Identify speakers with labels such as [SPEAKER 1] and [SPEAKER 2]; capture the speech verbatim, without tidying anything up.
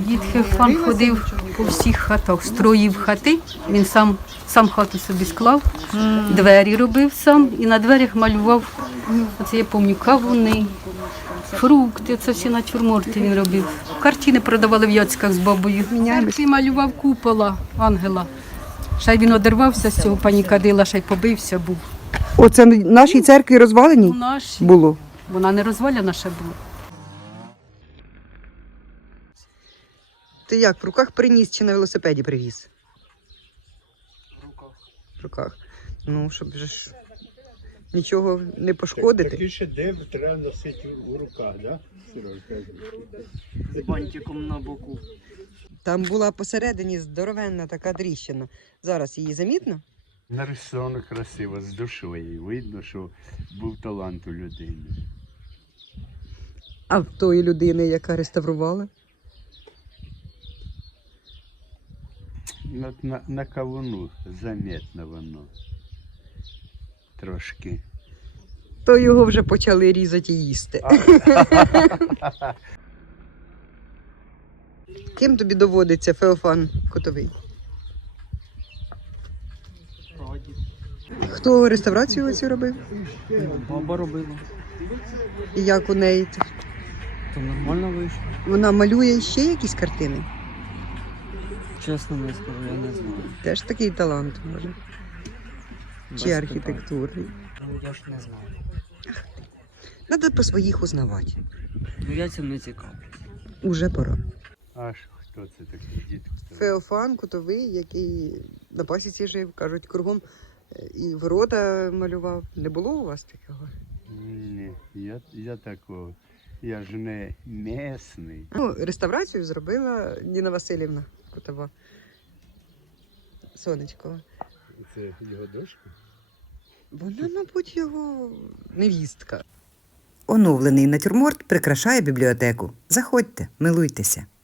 [SPEAKER 1] Дід Феофан ходив по всіх хатах, строїв хати, він сам, сам хату собі склав, двері робив сам і на дверях малював, оце я пам'ятаю, кавуни, фрукти, це всі натюрморти він робив. Картини продавали в Яцьках з бабою. Церкві малював купола, ангела. Ще й він одервався з цього панікадила, ще й побився був.
[SPEAKER 2] Оце в нашій церкві розвалені
[SPEAKER 1] У нашій.
[SPEAKER 2] було?
[SPEAKER 1] Вона не розваляна ще була.
[SPEAKER 2] Ти як, в руках приніс чи на велосипеді привіз?
[SPEAKER 3] В руках.
[SPEAKER 2] В руках. Ну, щоб же ж нічого не пошкодити.
[SPEAKER 4] Такий шедевр треба носити в руках, да?
[SPEAKER 3] З бантиком на боку.
[SPEAKER 2] Там була посередині здоровенна така тріщина. Зараз її замітно?
[SPEAKER 4] Нарисовано красиво, з душою. Видно, що був талант у людини.
[SPEAKER 2] А в тої людини, яка реставрувала?
[SPEAKER 4] На, на, на кавуну заметно воно. Трошки.
[SPEAKER 2] То його вже почали різати і їсти. Ким тобі доводиться Феофан Котовий?
[SPEAKER 3] Прадід.
[SPEAKER 2] Хто реставрацію оцю робив?
[SPEAKER 3] Баба робила.
[SPEAKER 2] І як у неї?
[SPEAKER 3] То нормально вийшло.
[SPEAKER 2] Вона малює ще якісь картини?
[SPEAKER 3] Чесно не скажу, я не знаю.
[SPEAKER 2] Теж такий талант може.
[SPEAKER 3] Без
[SPEAKER 2] Чи
[SPEAKER 3] питань.
[SPEAKER 2] архітектурний.
[SPEAKER 3] Ну, я ж не знаю.
[SPEAKER 2] Треба по своїх узнавати.
[SPEAKER 3] Ну я цим не цікавлюсь.
[SPEAKER 2] Уже пора.
[SPEAKER 4] А що, хто це такий дід? Хто?
[SPEAKER 2] Феофан Котовий, який на пасіці жив, кажуть, кругом е, і ворота малював. Не було у вас такого?
[SPEAKER 4] Ні, я, я такого. Я ж не місний.
[SPEAKER 2] Ну, реставрацію зробила Ніна Васильівна Котова. Сонечкова.
[SPEAKER 4] Це його дочка?
[SPEAKER 2] Вона, мабуть, його невістка. Оновлений натюрморт прикрашає бібліотеку. Заходьте, милуйтеся.